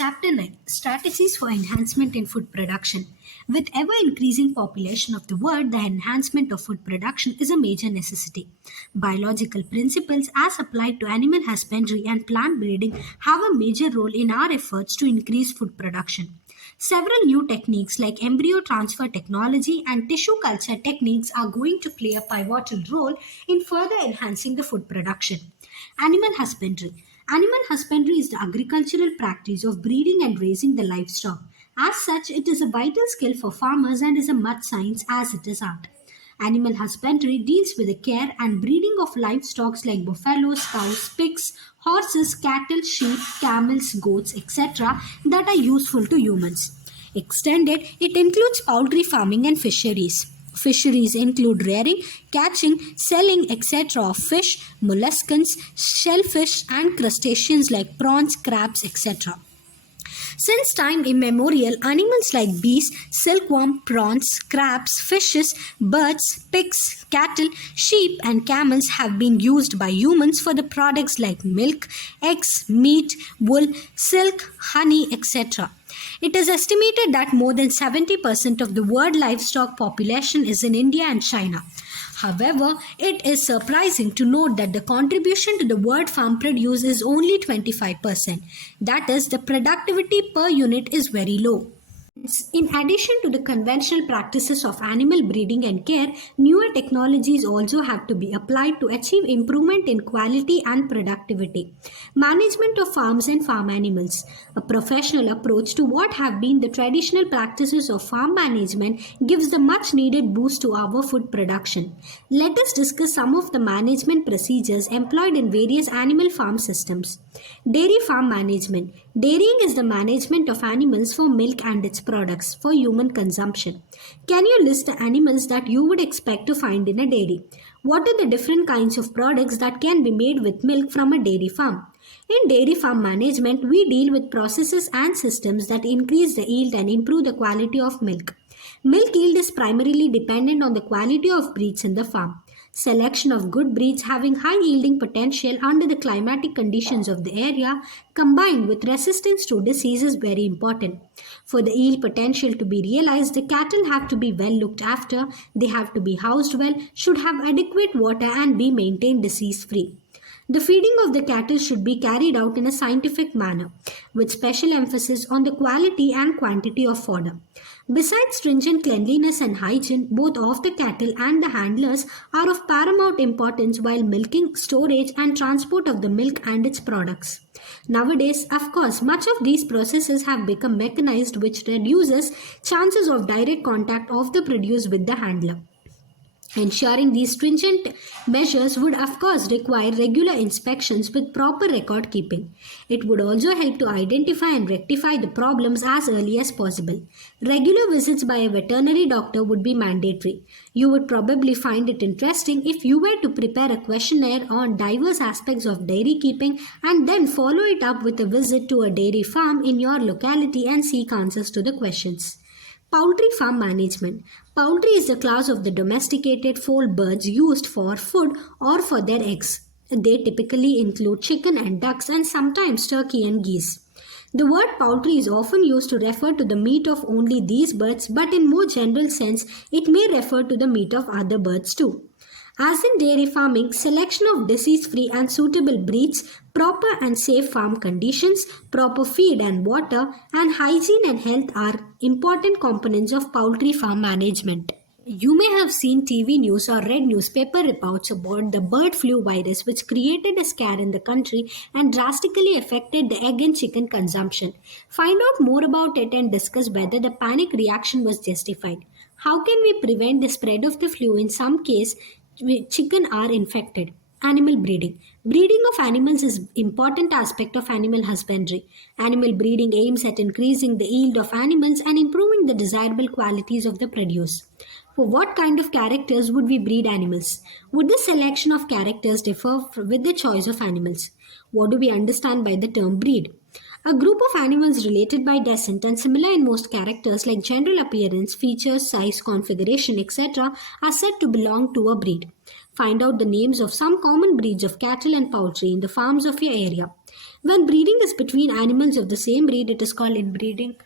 Chapter 9 Strategies for Enhancement in Food Production. With ever increasing population of the world, the enhancement of food production is a major necessity. Biological principles as applied to animal husbandry and plant breeding have a major role in our efforts to increase food production. Several new techniques like embryo transfer technology and tissue culture techniques are going to play a pivotal role in further enhancing the food production. Animal husbandry. Animal husbandry is the agricultural practice of breeding and raising the livestock. As such, it is a vital skill for farmers and is a much science as it is art. Animal husbandry deals with the care and breeding of livestock like buffaloes, cows, pigs, horses, cattle, sheep, camels, goats, etc. that are useful to humans. Extended, it includes poultry farming and fisheries. Fisheries include rearing, catching, selling, etc. of fish, molluscans, shellfish, and crustaceans like prawns, crabs, etc. Since time immemorial, animals like bees, silkworm, prawns, crabs, fishes, birds, pigs, cattle, sheep, and camels have been used by humans for the products like milk, eggs, meat, wool, silk, honey, etc. It is estimated that more than 70% of the world livestock population is in India and China. However, it is surprising to note that the contribution to the world farm produce is only 25%. That is, the productivity per unit is very low. In addition to the conventional practices of animal breeding and care, newer technologies also have to be applied to achieve improvement in quality and productivity. Management of farms and farm animals. A professional approach to what have been the traditional practices of farm management gives the much needed boost to our food production. Let us discuss some of the management procedures employed in various animal farm systems. Dairy farm management. Dairying is the management of animals for milk and its products for human consumption. Can you list the animals that you would expect to find in a dairy? What are the different kinds of products that can be made with milk from a dairy farm? In dairy farm management, we deal with processes and systems that increase the yield and improve the quality of milk. Milk yield is primarily dependent on the quality of breeds in the farm. Selection of good breeds having high yielding potential under the climatic conditions of the area combined with resistance to disease is very important. For the yield potential to be realized, the cattle have to be well looked after, they have to be housed well, should have adequate water and be maintained disease free. The feeding of the cattle should be carried out in a scientific manner, with special emphasis on the quality and quantity of fodder. Besides stringent cleanliness and hygiene, both of the cattle and the handlers are of paramount importance while milking, storage, and transport of the milk and its products. Nowadays, of course, much of these processes have become mechanized, which reduces chances of direct contact of the produce with the handler. Ensuring these stringent measures would of course require regular inspections with proper record keeping. It would also help to identify and rectify the problems as early as possible. Regular visits by a veterinary doctor would be mandatory. You would probably find it interesting if you were to prepare a questionnaire on diverse aspects of dairy keeping and then follow it up with a visit to a dairy farm in your locality and seek answers to the questions. Poultry farm management. Poultry is the class of the domesticated fowl birds used for food or for their eggs. They typically include chicken and ducks and sometimes turkey and geese. The word poultry is often used to refer to the meat of only these birds, but in more general sense, it may refer to the meat of other birds too. As in dairy farming, selection of disease-free and suitable breeds, proper and safe farm conditions, proper feed and water, and hygiene and health are important components of poultry farm management. You may have seen TV news or read newspaper reports about the bird flu virus which created a scare in the country and drastically affected the egg and chicken consumption. Find out more about it and discuss whether the panic reaction was justified. How can we prevent the spread of the flu in some case chicken are infected? Animal breeding. Breeding of animals is an important aspect of animal husbandry. Animal breeding aims at increasing the yield of animals and improving the desirable qualities of the produce. For what kind of characters would we breed animals? Would the selection of characters differ with the choice of animals? What do we understand by the term breed? A group of animals related by descent and similar in most characters like general appearance, features, size, configuration, etc. are said to belong to a breed. Find out the names of some common breeds of cattle and poultry in the farms of your area. When breeding is between animals of the same breed, it is called inbreeding,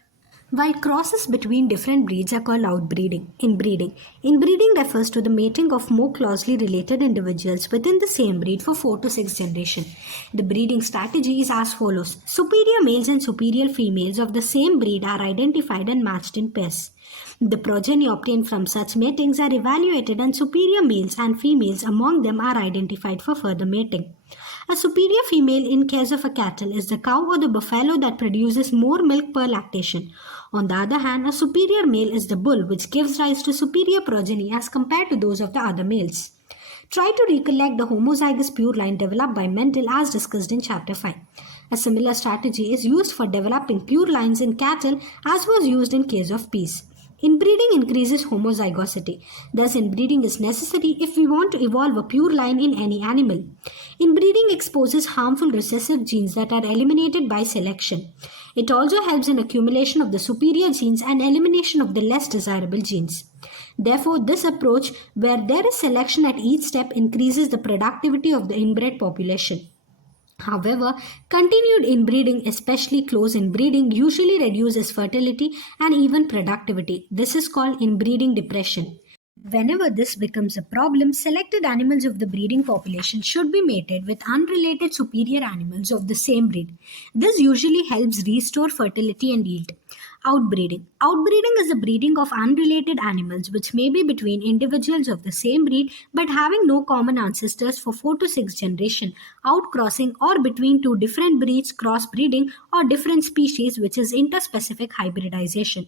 while crosses between different breeds are called outbreeding. Inbreeding refers to the mating of more closely related individuals within the same breed for 4 to 6 generations. The breeding strategy is as follows. Superior males and superior females of the same breed are identified and matched in pairs. The progeny obtained from such matings are evaluated and superior males and females among them are identified for further mating. A superior female in case of a cattle is the cow or the buffalo that produces more milk per lactation. On the other hand, a superior male is the bull, which gives rise to superior progeny as compared to those of the other males. Try to recollect the homozygous pure line developed by Mendel as discussed in chapter 5. A similar strategy is used for developing pure lines in cattle as was used in case of peas. Inbreeding increases homozygosity. Thus, inbreeding is necessary if we want to evolve a pure line in any animal. Inbreeding exposes harmful recessive genes that are eliminated by selection. It also helps in accumulation of the superior genes and elimination of the less desirable genes. Therefore, this approach, where there is selection at each step, increases the productivity of the inbred population. However, continued inbreeding, especially close inbreeding, usually reduces fertility and even productivity. This is called inbreeding depression. Whenever this becomes a problem, selected animals of the breeding population should be mated with unrelated superior animals of the same breed. This usually helps restore fertility and yield. Outbreeding. Outbreeding is the breeding of unrelated animals which may be between individuals of the same breed but having no common ancestors for 4 to 6 generations. Outcrossing or between two different breeds, crossbreeding, or different species, which is interspecific hybridization.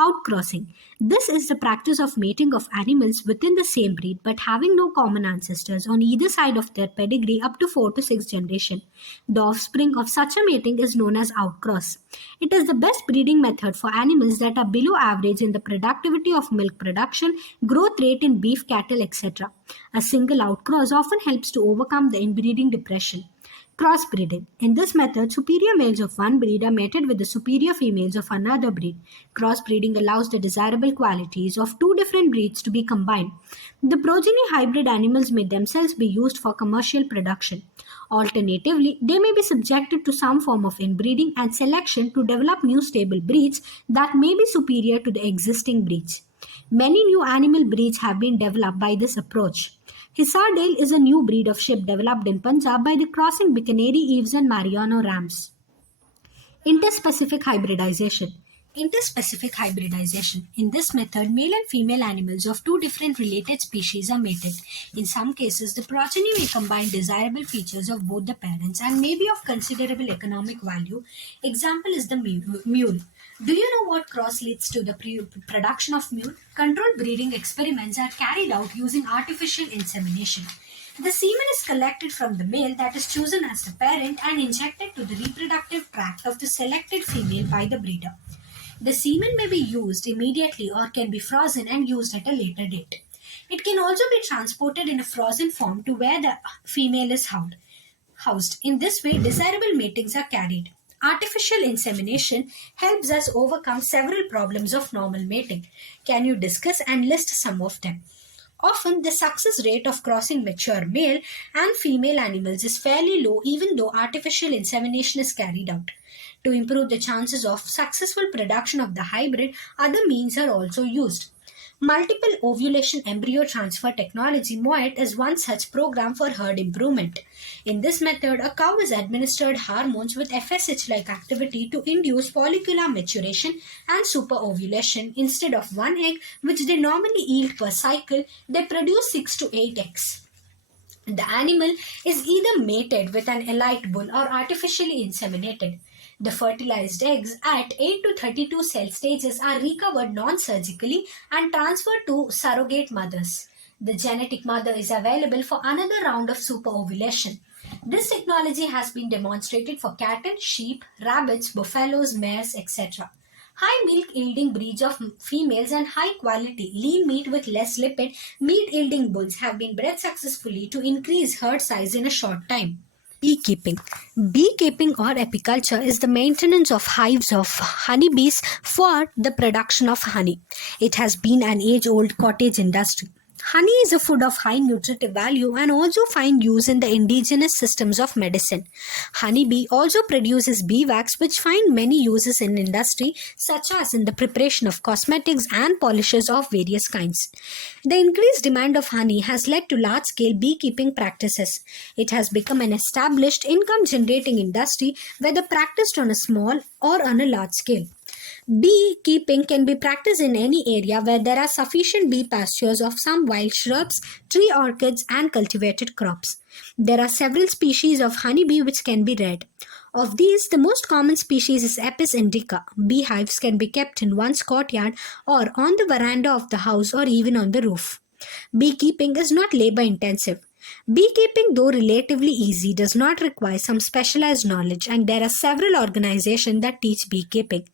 Outcrossing. This is the practice of mating of animals within the same breed but having no common ancestors on either side of their pedigree up to 4 to 6 generations. The offspring of such a mating is known as outcross. It is the best breeding method for animals that are below average in the productivity of milk production, growth rate in beef cattle, etc. A single outcross often helps to overcome the inbreeding depression. Crossbreeding. In this method, superior males of one breed are mated with the superior females of another breed. Crossbreeding allows the desirable qualities of two different breeds to be combined. The progeny hybrid animals may themselves be used for commercial production. Alternatively, they may be subjected to some form of inbreeding and selection to develop new stable breeds that may be superior to the existing breeds. Many new animal breeds have been developed by this approach. Hisardale is a new breed of sheep developed in Punjab by the crossing Bicaneri Eves and Mariano Rams. Interspecific hybridization. Interspecific hybridization. In this method, male and female animals of two different related species are mated. In some cases, the progeny may combine desirable features of both the parents and may be of considerable economic value. Example is the mule. Do you know what cross leads to the production of mule? Controlled breeding experiments are carried out using artificial insemination. The semen is collected from the male that is chosen as the parent and injected to the reproductive tract of the selected female by the breeder. The semen may be used immediately or can be frozen and used at a later date. It can also be transported in a frozen form to where the female is housed. In this way, desirable matings are carried. Artificial insemination helps us overcome several problems of normal mating. Can you discuss and list some of them? Often, the success rate of crossing mature male and female animals is fairly low even though artificial insemination is carried out. To improve the chances of successful production of the hybrid, other means are also used. Multiple ovulation embryo transfer technology (MOET) is one such program for herd improvement. In this method, a cow is administered hormones with FSH-like activity to induce follicular maturation and superovulation. Instead of one egg, which they normally yield per cycle, they produce 6 to 8 eggs. The animal is either mated with an elite bull or artificially inseminated. The fertilized eggs at 8 to 32 cell stages are recovered non-surgically and transferred to surrogate mothers. The genetic mother is available for another round of superovulation. This technology has been demonstrated for cattle, sheep, rabbits, buffaloes, mares, etc. High milk yielding breeds of females and high quality lean meat with less lipid meat yielding bulls have been bred successfully to increase herd size in a short time. Beekeeping. Beekeeping or apiculture is the maintenance of hives of honeybees for the production of honey. It has been an age-old cottage industry. Honey is a food of high nutritive value and also find use in the indigenous systems of medicine. Honeybee also produces bee wax, which find many uses in industry such as in the preparation of cosmetics and polishes of various kinds. The increased demand of honey has led to large-scale beekeeping practices. It has become an established income-generating industry, whether practiced on a small or on a large scale. Beekeeping can be practiced in any area where there are sufficient bee pastures of some wild shrubs, tree orchids, and cultivated crops. There are several species of honeybee which can be reared. Of these, the most common species is Apis indica. Beehives can be kept in one's courtyard or on the veranda of the house or even on the roof. Beekeeping is not labor intensive. Beekeeping, though relatively easy, does not require some specialized knowledge, and there are several organizations that teach beekeeping.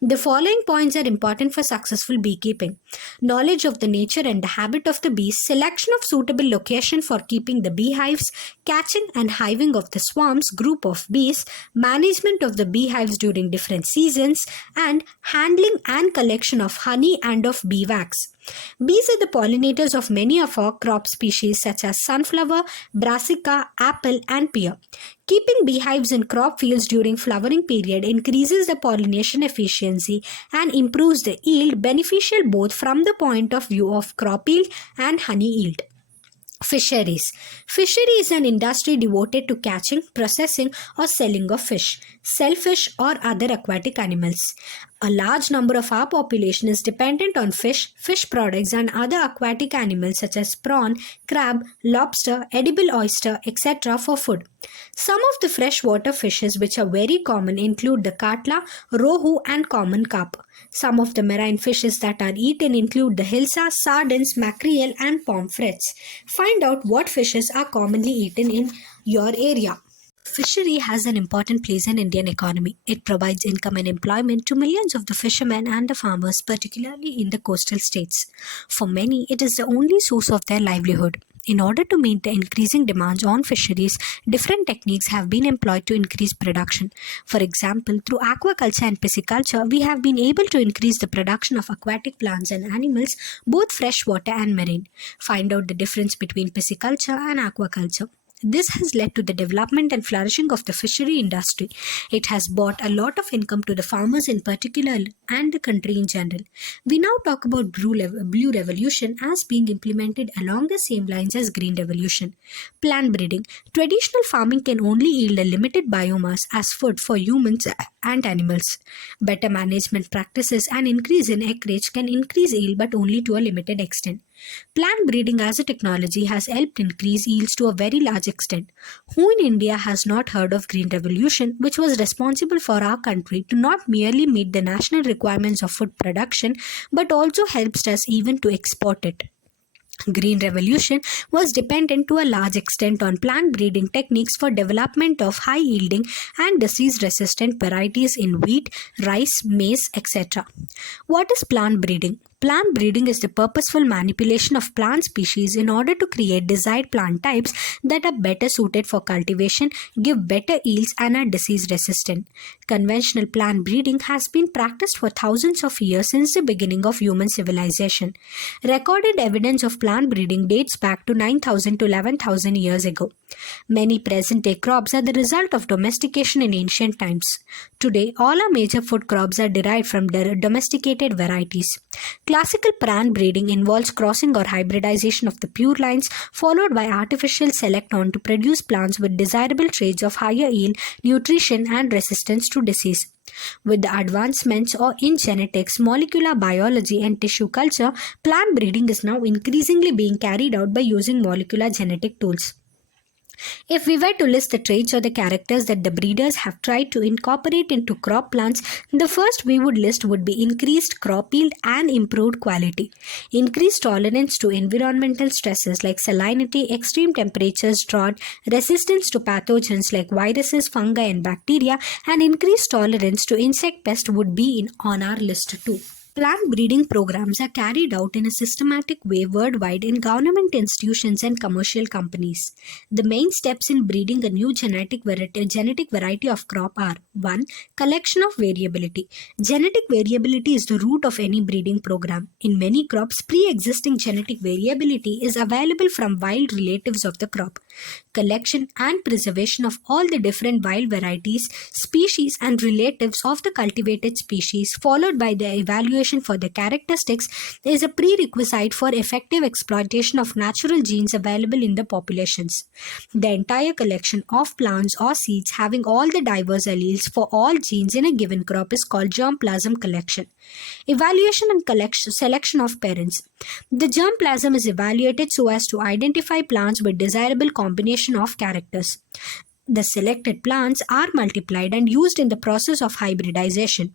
The following points are important for successful beekeeping: knowledge of the nature and the habit of the bees, selection of suitable location for keeping the beehives, catching and hiving of the swarms, group of bees, management of the beehives during different seasons, and handling and collection of honey and of bee wax. Bees are the pollinators of many of our crop species such as sunflower, brassica, apple, and pear. Keeping beehives in crop fields during flowering period increases the pollination efficiency and improves the yield, beneficial both from the point of view of crop yield and honey yield. Fisheries. Fishery is an industry devoted to catching, processing, or selling of fish, shellfish, or other aquatic animals. A large number of our population is dependent on fish, fish products, and other aquatic animals such as prawn, crab, lobster, edible oyster, etc. for food. Some of the freshwater fishes which are very common include the katla, rohu, and common carp. Some of the marine fishes that are eaten include the hilsa, sardines, mackerel, and pomfrets. Find out what fishes are commonly eaten in your area. Fishery has an important place in Indian economy. It provides income and employment to millions of the fishermen and the farmers, particularly in the coastal states. For many, it is the only source of their livelihood. In order to meet the increasing demands on fisheries, different techniques have been employed to increase production. For example, through aquaculture and pisciculture, we have been able to increase the production of aquatic plants and animals, both freshwater and marine. Find out the difference between pisciculture and aquaculture. This has led to the development and flourishing of the fishery industry. It has brought a lot of income to the farmers in particular and the country in general. We now talk about blue revolution as being implemented along the same lines as green revolution. Plant breeding. Traditional farming can only yield a limited biomass as food for humans and animals. Better management practices and increase in acreage can increase yield but only to a limited extent. Plant breeding as a technology has helped increase yields to a very large extent. Who in India has not heard of Green Revolution, which was responsible for our country to not merely meet the national requirements of food production, but also helps us even to export it? Green Revolution was dependent to a large extent on plant breeding techniques for development of high-yielding and disease-resistant varieties in wheat, rice, maize, etc. What is plant breeding? Plant breeding is the purposeful manipulation of plant species in order to create desired plant types that are better suited for cultivation, give better yields, and are disease resistant. Conventional plant breeding has been practiced for thousands of years since the beginning of human civilization. Recorded evidence of plant breeding dates back to 9,000 to 11,000 years ago. Many present-day crops are the result of domestication in ancient times. Today, all our major food crops are derived from domesticated varieties. Classical plant breeding involves crossing or hybridization of the pure lines, followed by artificial selection to produce plants with desirable traits of higher yield, nutrition, and resistance to disease. With the advancements in genetics, molecular biology, and tissue culture, plant breeding is now increasingly being carried out by using molecular genetic tools. If we were to list the traits or the characters that the breeders have tried to incorporate into crop plants, the first we would list would be increased crop yield and improved quality, increased tolerance to environmental stresses like salinity, extreme temperatures, drought, resistance to pathogens like viruses, fungi, and bacteria, and increased tolerance to insect pests would be on our list too. Plant breeding programs are carried out in a systematic way worldwide in government institutions and commercial companies. The main steps in breeding a new genetic variety of crop are: 1. Collection of variability. Genetic variability is the root of any breeding program. In many crops, pre-existing genetic variability is available from wild relatives of the crop. Collection and preservation of all the different wild varieties, species, and relatives of the cultivated species, followed by the evaluation for the characteristics, is a prerequisite for effective exploitation of natural genes available in the populations. The entire collection of plants or seeds having all the diverse alleles for all genes in a given crop is called germplasm collection. Evaluation and selection of parents. The germplasm is evaluated so as to identify plants with desirable combination of characters. The selected plants are multiplied and used in the process of hybridization.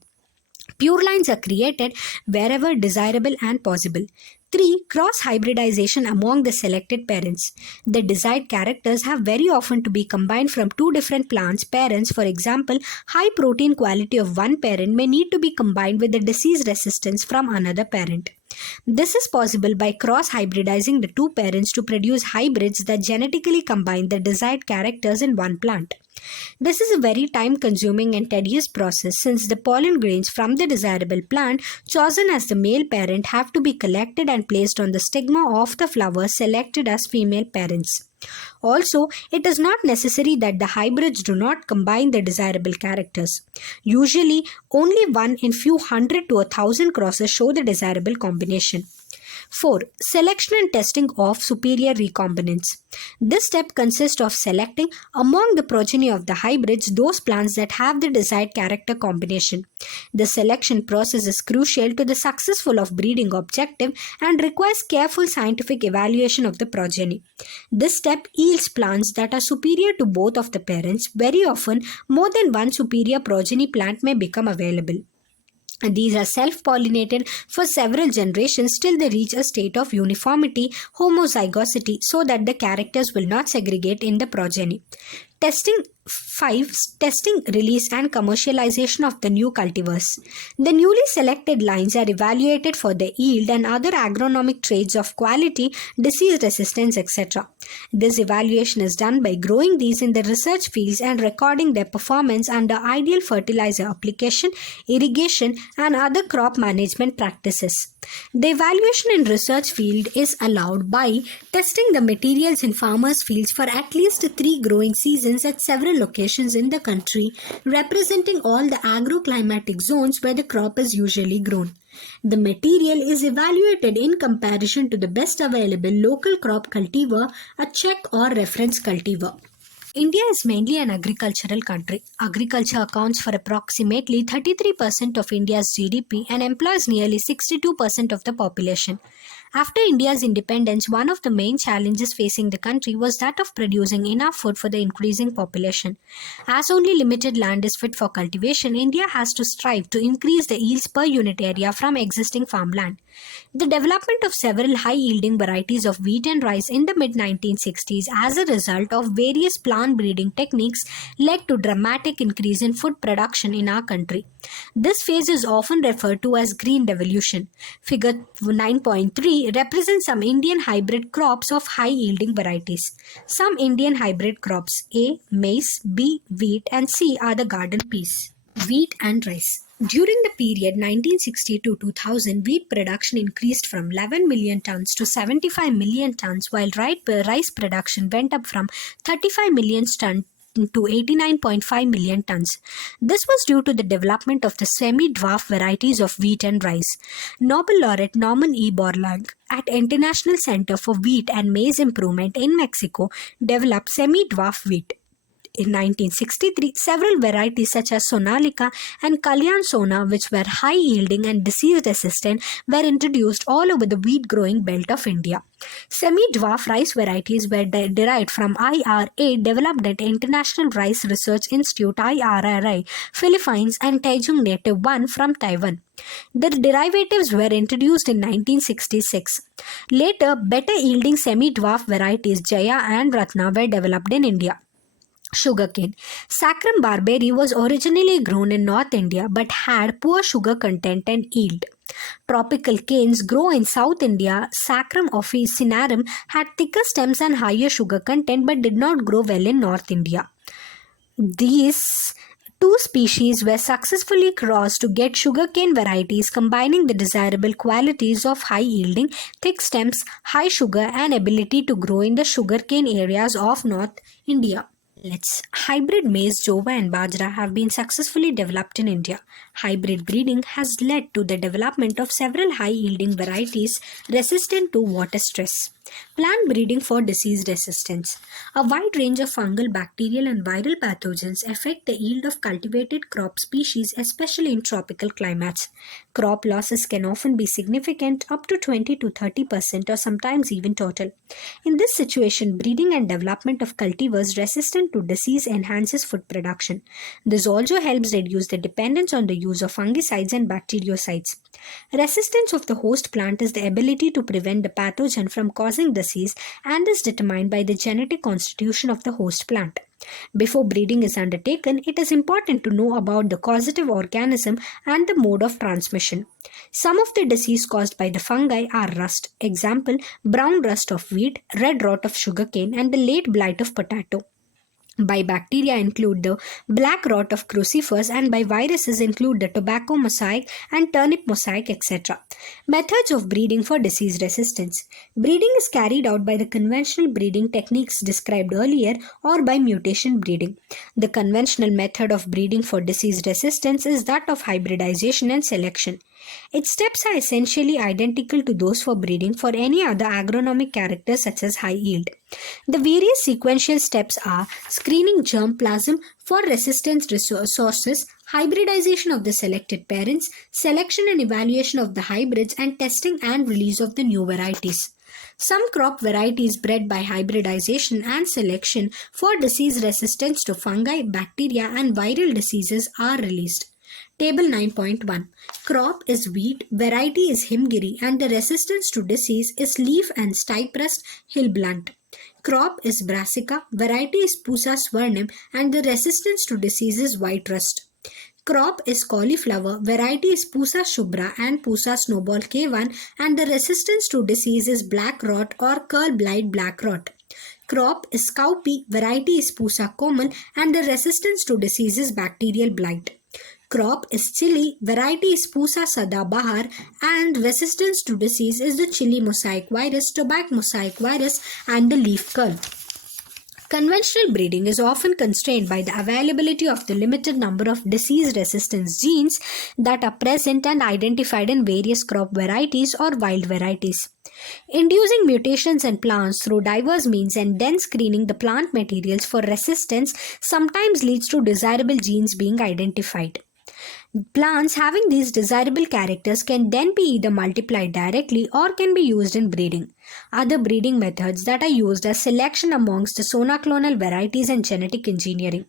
Pure lines are created wherever desirable and possible. 3. Cross-hybridization among the selected parents. The desired characters have very often to be combined from two different plants' parents. For example, high protein quality of one parent may need to be combined with the disease resistance from another parent. This is possible by cross-hybridizing the two parents to produce hybrids that genetically combine the desired characters in one plant. This is a very time-consuming and tedious process, since the pollen grains from the desirable plant chosen as the male parent have to be collected and placed on the stigma of the flower selected as female parents. Also, it is not necessary that the hybrids do not combine the desirable characters. Usually, only one in few hundred to 1,000 crosses show the desirable combination. 4. Selection and testing of superior recombinants. This step consists of selecting among the progeny of the hybrids those plants that have the desired character combination. The selection process is crucial to the successful of breeding objective and requires careful scientific evaluation of the progeny. This step yields plants that are superior to both of the parents. Very often, more than one superior progeny plant may become available. These are self-pollinated for several generations till they reach a state of uniformity, homozygosity, so that the characters will not segregate in the progeny. Testing 5. Testing, release and commercialization of the new cultivars. The newly selected lines are evaluated for their yield and other agronomic traits of quality, disease resistance, etc. This evaluation is done by growing these in the research fields and recording their performance under ideal fertilizer application, irrigation, and other crop management practices. The evaluation in research field is allowed by testing the materials in farmers' fields for at least 3 growing seasons at several locations in the country, representing all the agroclimatic zones where the crop is usually grown. The material is evaluated in comparison to the best available local crop cultivar, a check or reference cultivar. India is mainly an agricultural country. Agriculture accounts for approximately 33% of India's GDP and employs nearly 62% of the population. After India's independence, one of the main challenges facing the country was that of producing enough food for the increasing population. As only limited land is fit for cultivation, India has to strive to increase the yields per unit area from existing farmland. The development of several high-yielding varieties of wheat and rice in the mid-1960s as a result of various plant breeding techniques led to dramatic increase in food production in our country. This phase is often referred to as Green Revolution. Figure 9.3 represents some Indian hybrid crops of high-yielding varieties. Some Indian hybrid crops A. Maize, B. Wheat, and C are the garden peas. Wheat and rice. During the period 1960 to 2000, wheat production increased from 11 million tons to 75 million tons, while rice production went up from 35 million tons to 89.5 million tons. This was due to the development of the semi-dwarf varieties of wheat and rice. Nobel laureate Norman E. Borlaug at International Center for Wheat and Maize Improvement in Mexico developed semi-dwarf wheat. In 1963, several varieties such as Sonalika and Kalyan Sona, which were high-yielding and disease-resistant, were introduced all over the wheat-growing belt of India. Semi-dwarf rice varieties were derived from IRA, developed at International Rice Research Institute IRRI, Philippines, and Taichung Native 1 from Taiwan. The derivatives were introduced in 1966. Later, better-yielding semi-dwarf varieties Jaya and Ratna were developed in India. Sugarcane. Saccharum barberry was originally grown in North India but had poor sugar content and yield. Tropical canes grow in South India. Saccharum officinarum had thicker stems and higher sugar content but did not grow well in North India. These two species were successfully crossed to get sugarcane varieties combining the desirable qualities of high yielding, thick stems, high sugar, and ability to grow in the sugarcane areas of North India. Hybrid maize, jova, and bajra have been successfully developed in India. Hybrid breeding has led to the development of several high-yielding varieties resistant to water stress. Plant breeding for disease resistance. A wide range of fungal, bacterial, and viral pathogens affect the yield of cultivated crop species, especially in tropical climates. Crop losses can often be significant, up to 20 to 30% or sometimes even total. In this situation, breeding and development of cultivars resistant to disease enhances food production. This also helps reduce the dependence on the use of fungicides and bactericides. Resistance of the host plant is the ability to prevent the pathogen from causing disease and is determined by the genetic constitution of the host plant. Before breeding is undertaken, it is important to know about the causative organism and the mode of transmission. Some of the disease caused by the fungi are rust, example, brown rust of wheat, red rot of sugarcane, and the late blight of potato. By bacteria include the black rot of crucifers, and by viruses include the tobacco mosaic and turnip mosaic, etc. Methods of breeding for disease resistance. Breeding is carried out by the conventional breeding techniques described earlier or by mutation breeding. The conventional method of breeding for disease resistance is that of hybridization and selection. Its steps are essentially identical to those for breeding for any other agronomic character such as high yield. The various sequential steps are screening germplasm for resistance sources, hybridization of the selected parents, selection and evaluation of the hybrids, and testing and release of the new varieties. Some crop varieties bred by hybridization and selection for disease resistance to fungi, bacteria, and viral diseases are released. Table 9.1. Crop is wheat, variety is Himgiri, and the resistance to disease is leaf and stipe rust Hillblunt. Crop is Brassica, variety is Pusa Swarnim, and the resistance to disease is white rust. Crop is cauliflower, variety is Pusa Shubra and Pusa Snowball K1, and the resistance to disease is black rot or curl blight black rot. Crop is cowpea, variety is Pusa Komal, and the resistance to disease is bacterial blight. Crop is chili, variety is Pusa Sadabahar, and resistance to disease is the chili mosaic virus, tobacco mosaic virus, and the leaf curl. Conventional breeding is often constrained by the availability of the limited number of disease resistance genes that are present and identified in various crop varieties or wild varieties. Inducing mutations in plants through diverse means and then screening the plant materials for resistance sometimes leads to desirable genes being identified. Plants having these desirable characters can then be either multiplied directly or can be used in breeding. Other breeding methods that are used are selection amongst the sonoclonal varieties and genetic engineering.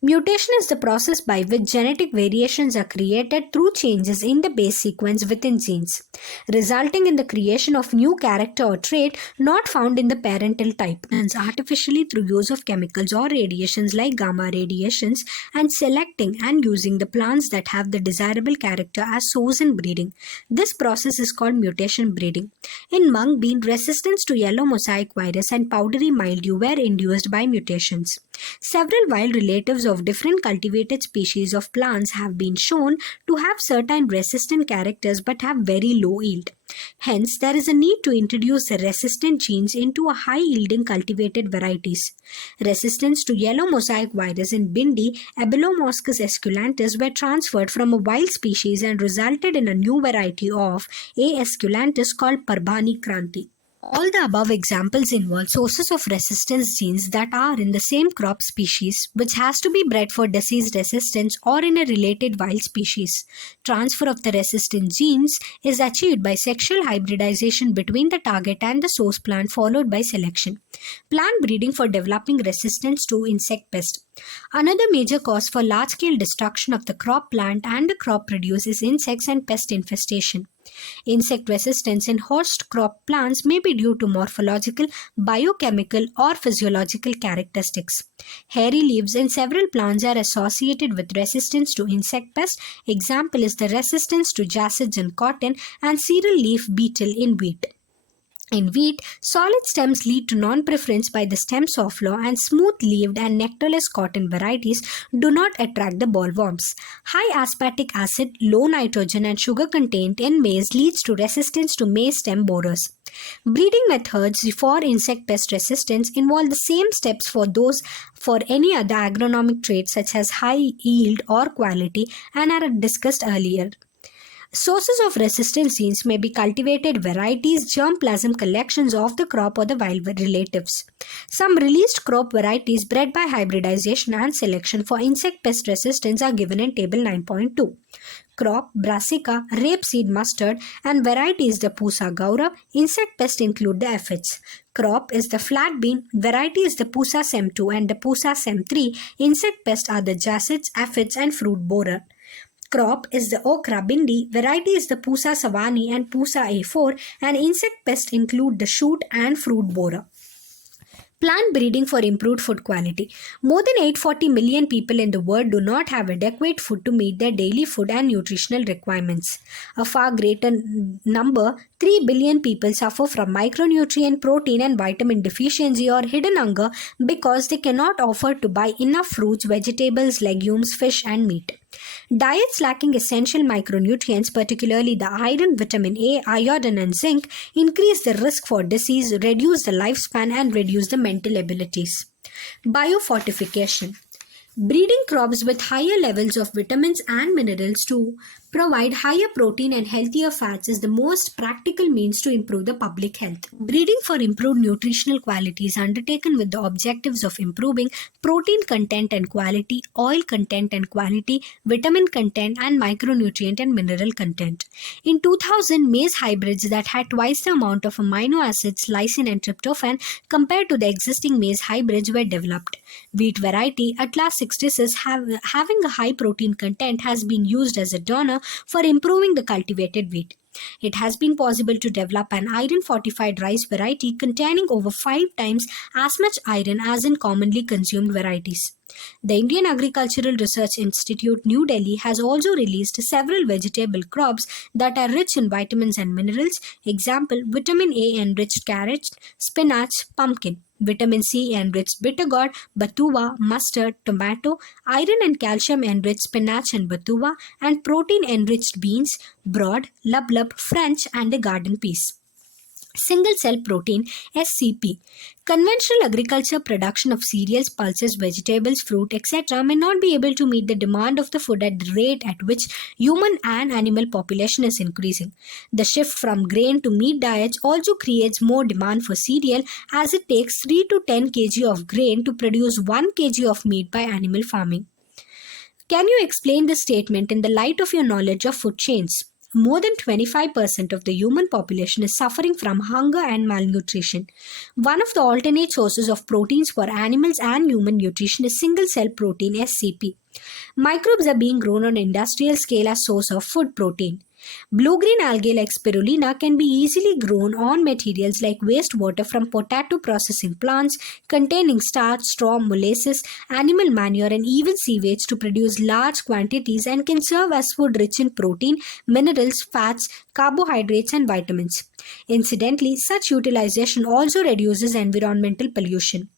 Mutation is the process by which genetic variations are created through changes in the base sequence within genes, resulting in the creation of new character or trait not found in the parental type, and artificially through use of chemicals or radiations like gamma radiations, and selecting and using the plants that have the desirable character as source in breeding. This process is called mutation breeding. In mung bean, resistance to yellow mosaic virus and powdery mildew were induced by mutations. Several wild relatives of different cultivated species of plants have been shown to have certain resistant characters but have very low yield. Hence, there is a need to introduce the resistant genes into a high-yielding cultivated varieties. Resistance to yellow mosaic virus in bindi, Abelomoscus esculentus, were transferred from a wild species and resulted in a new variety of A. esculentus called Parbhani Kranti. All the above examples involve sources of resistance genes that are in the same crop species, which has to be bred for disease resistance or in a related wild species. Transfer of the resistant genes is achieved by sexual hybridization between the target and the source plant, followed by selection. Plant breeding for developing resistance to insect pest. Another major cause for large-scale destruction of the crop plant and the crop produce is insects and pest infestation. Insect resistance in host crop plants may be due to morphological, biochemical, or physiological characteristics. Hairy leaves in several plants are associated with resistance to insect pests. Example is the resistance to jassid in cotton and cereal leaf beetle in wheat. In wheat, solid stems lead to non-preference by the stem softlaw, and smooth-leaved and nectarless cotton varieties do not attract the bollworms. High aspartic acid, low nitrogen and sugar content in maize leads to resistance to maize stem borers. Breeding methods for insect pest resistance involve the same steps for those for any other agronomic traits such as high yield or quality and are discussed earlier. Sources of resistant genes may be cultivated varieties, germplasm collections of the crop or the wild relatives. Some released crop varieties bred by hybridization and selection for insect pest resistance are given in table 9.2. Crop, brassica, rapeseed mustard and varieties the Pusa gaura. Insect pests include the aphids. Crop is the flat bean, variety is the Pusa sem2 and the Pusa sem3. Insect pests are the jassids, aphids and fruit borer. Crop is the okra bindi, variety is the Pusa savani and Pusa A4, and insect pests include the shoot and fruit borer. Plant breeding for improved food quality. More than 840 million people in the world do not have adequate food to meet their daily food and nutritional requirements. A far greater number, 3 billion people, suffer from micronutrient, protein and vitamin deficiency or hidden hunger because they cannot afford to buy enough fruits, vegetables, legumes, fish and meat. Diets lacking essential micronutrients, particularly the iron, vitamin A, iodine and zinc, increase the risk for disease, reduce the lifespan and reduce the mental abilities. Biofortification. Breeding crops with higher levels of vitamins and minerals to provide higher protein and healthier fats is the most practical means to improve the public health. Breeding for improved nutritional quality is undertaken with the objectives of improving protein content and quality, oil content and quality, vitamin content and micronutrient and mineral content. In 2000, maize hybrids that had twice the amount of amino acids, lysine and tryptophan compared to the existing maize hybrids were developed. Wheat variety Atlas 66 having a high protein content has been used as a donor for improving the cultivated wheat. It has been possible to develop an iron-fortified rice variety containing over 5 times as much iron as in commonly consumed varieties. The Indian Agricultural Research Institute, New Delhi, has also released several vegetable crops that are rich in vitamins and minerals. Example, vitamin A enriched carrot, spinach, pumpkin. Vitamin C enriched bitter gourd, batuva, mustard, tomato, iron and calcium enriched spinach and batuva, and protein enriched beans, broad, lub, French, and the garden peas. Single cell protein SCP. Conventional agriculture production of cereals, pulses, vegetables, fruit, etc. may not be able to meet the demand of the food at the rate at which human and animal population is increasing. The shift from grain to meat diets also creates more demand for cereal, as it takes 3 to 10 kg of grain to produce 1 kg of meat by animal farming. Can you explain this statement in the light of your knowledge of food chains? More than 25% of the human population is suffering from hunger and malnutrition. One of the alternate sources of proteins for animals and human nutrition is single-cell protein SCP. Microbes are being grown on an industrial scale as source of food protein. Blue-green algae like spirulina can be easily grown on materials like wastewater from potato processing plants containing starch, straw, molasses, animal manure and even sewage to produce large quantities and can serve as food rich in protein, minerals, fats, carbohydrates and vitamins. Incidentally, such utilization also reduces environmental pollution.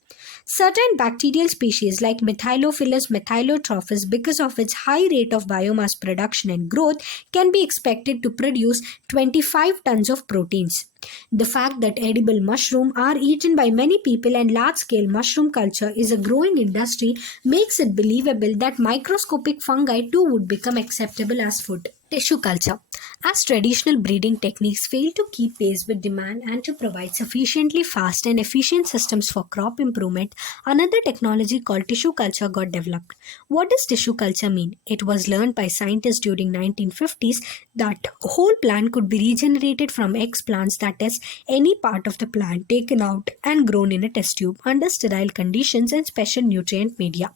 Certain bacterial species like Methylophilus methylotrophus, because of its high rate of biomass production and growth, can be expected to produce 25 tons of proteins. The fact that edible mushrooms are eaten by many people and large-scale mushroom culture is a growing industry makes it believable that microscopic fungi too would become acceptable as food. Tissue culture. As traditional breeding techniques fail to keep pace with demand and to provide sufficiently fast and efficient systems for crop improvement, another technology called tissue culture got developed. What does tissue culture mean? It was learned by scientists during 1950s that whole plant could be regenerated from explants, that is, any part of the plant taken out and grown in a test tube under sterile conditions and special nutrient media.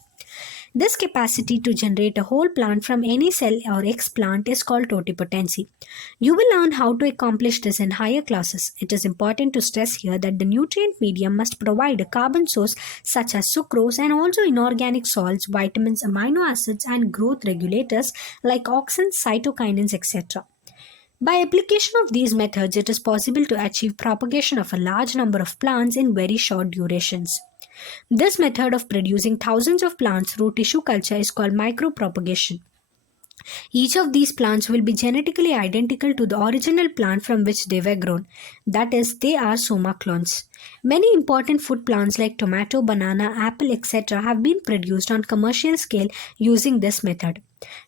This capacity to generate a whole plant from any cell or explant is called totipotency. You will learn how to accomplish this in higher classes. It is important to stress here that the nutrient medium must provide a carbon source such as sucrose and also inorganic salts, vitamins, amino acids, and growth regulators like auxins, cytokinins, etc. By application of these methods, it is possible to achieve propagation of a large number of plants in very short durations. This method of producing thousands of plants through tissue culture is called micropropagation. Each of these plants will be genetically identical to the original plant from which they were grown. That is, they are soma clones. Many important food plants like tomato, banana, apple, etc. have been produced on commercial scale using this method.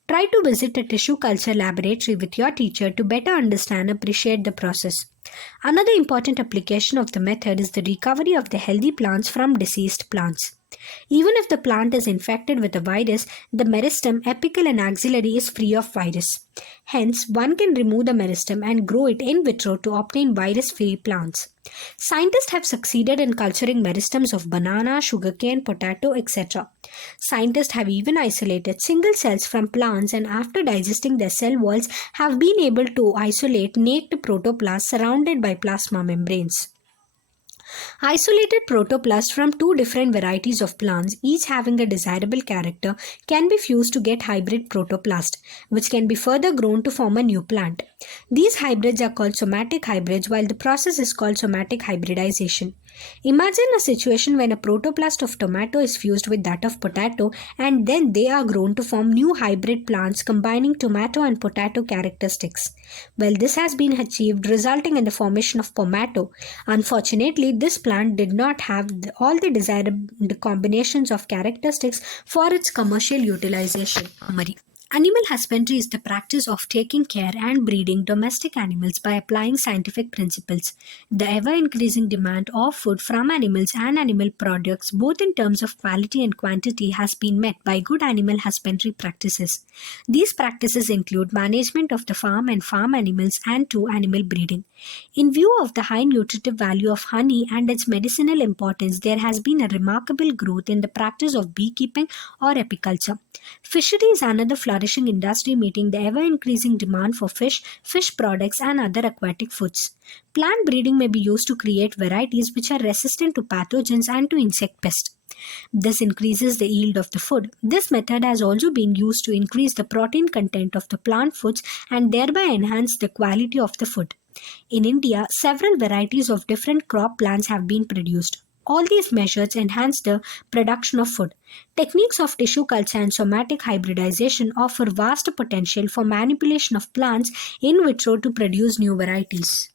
Try to visit a tissue culture laboratory with your teacher to better understand and appreciate the process. Another important application of the method is the recovery of the healthy plants from diseased plants. Even if the plant is infected with a virus, the meristem, apical and axillary is free of virus. Hence, one can remove the meristem and grow it in vitro to obtain virus-free plants. Scientists have succeeded in culturing meristems of banana, sugarcane, potato, etc. Scientists have even isolated single cells from plants and after digesting their cell walls have been able to isolate naked protoplasts surrounded by plasma membranes. Isolated protoplasts from two different varieties of plants, each having a desirable character, can be fused to get hybrid protoplast, which can be further grown to form a new plant. These hybrids are called somatic hybrids, while the process is called somatic hybridization. Imagine a situation when a protoplast of tomato is fused with that of potato and then they are grown to form new hybrid plants combining tomato and potato characteristics. Well, this has been achieved resulting in the formation of pomato. Unfortunately, this plant did not have all the desired combinations of characteristics for its commercial utilization. Animal husbandry is the practice of taking care and breeding domestic animals by applying scientific principles. The ever-increasing demand of food from animals and animal products, both in terms of quality and quantity, has been met by good animal husbandry practices. These practices include management of the farm and farm animals and animal breeding. In view of the high nutritive value of honey and its medicinal importance, there has been a remarkable growth in the practice of beekeeping or apiculture. Fishery is another flourishing industry meeting the ever-increasing demand for fish, fish products and other aquatic foods. Plant breeding may be used to create varieties which are resistant to pathogens and to insect pests. This increases the yield of the food. This method has also been used to increase the protein content of the plant foods and thereby enhance the quality of the food. In India, several varieties of different crop plants have been produced. All these measures enhance the production of food. Techniques of tissue culture and somatic hybridization offer vast potential for manipulation of plants in vitro to produce new varieties.